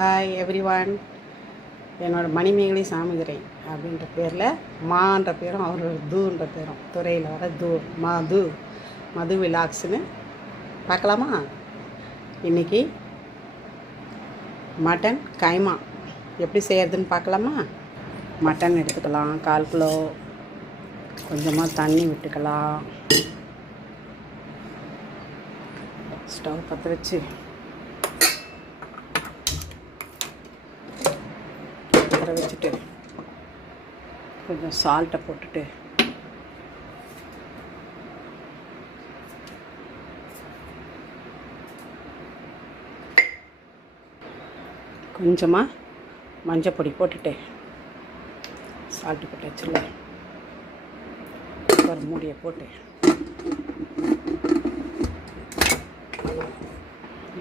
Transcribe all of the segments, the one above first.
Hi everyone, என்னோடய மணிமேகலை சாமுதுரை அப்படின்ற பேரில் மான்ற பேரும் அவரோட தூன்ற பேரும் துறையில் வர மது விலாக்ஸ்னு பார்க்கலாமா. இன்றைக்கி மட்டன் கைமா எப்படி செய்கிறதுன்னு பார்க்கலாமா. மட்டன் எடுத்துக்கலாம், 1/4 கிலோ. கொஞ்சமாக தண்ணி விட்டுக்கலாம். ஸ்டவ் பற்ற வச்சு வச்சுட்டு கொஞ்சம் சால்ட்டை போட்டுட்டு கொஞ்சமாக மஞ்சள் பொடி போட்டுட்டு சால்ட்டு போட்டு வச்சுருவேன். ஒரு மூடியை போட்டு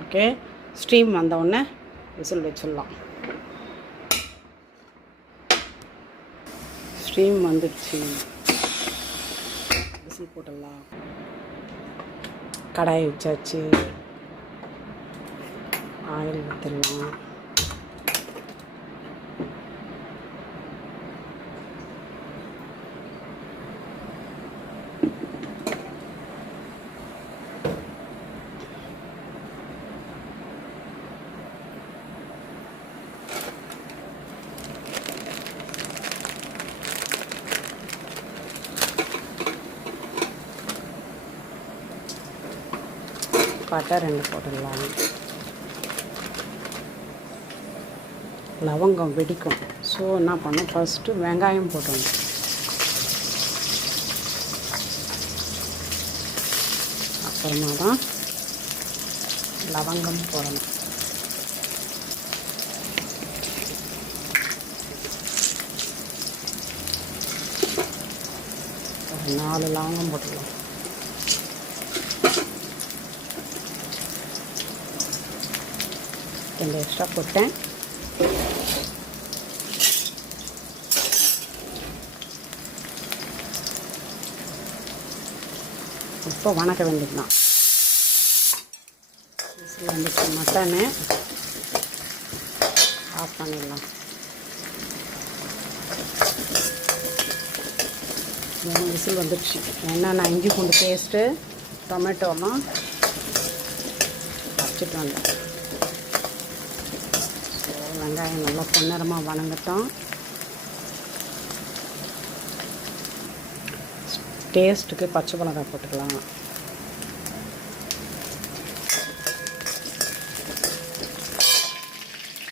ஓகே, ஸ்டீம் வந்தவுடனே விசில் வச்சிடலாம். ஸ்டீம் வந்துடுச்சு, விசில் போட்டுடலாம். கடாயை வச்சாச்சு, ஆயில் ஊற்றிடலாம். பட்டை 2 போட்டுடலாம். லவங்கம் வெடிக்கும், ஸோ என்ன பண்ணோம், ஃபஸ்ட்டு வெங்காயம் போட்டணும். அப்புறமா தான் லவங்கம் போடணும். ஒரு 4 லவங்கம் போட்டுடலாம். கொஞ்சம் எக்ஸ்ட்ரா போட்டேன். இப்போ வணக்க வேண்டியதுதான். விசில் வந்துச்சு, மட்டனு ஆஃப் பண்ணிடலாம். விசில் வந்துடுச்சு. என்னென்ன இஞ்சி பூண்டு பேஸ்ட்டு, டொமேட்டோலாம் வச்சுட்டு வந்தேன். வெங்காயம் நல்லா பொன்னிறமாக வணங்கட்டும். டேஸ்ட்டுக்கு பச்சை மிளகாய் போட்டுக்கலாம்.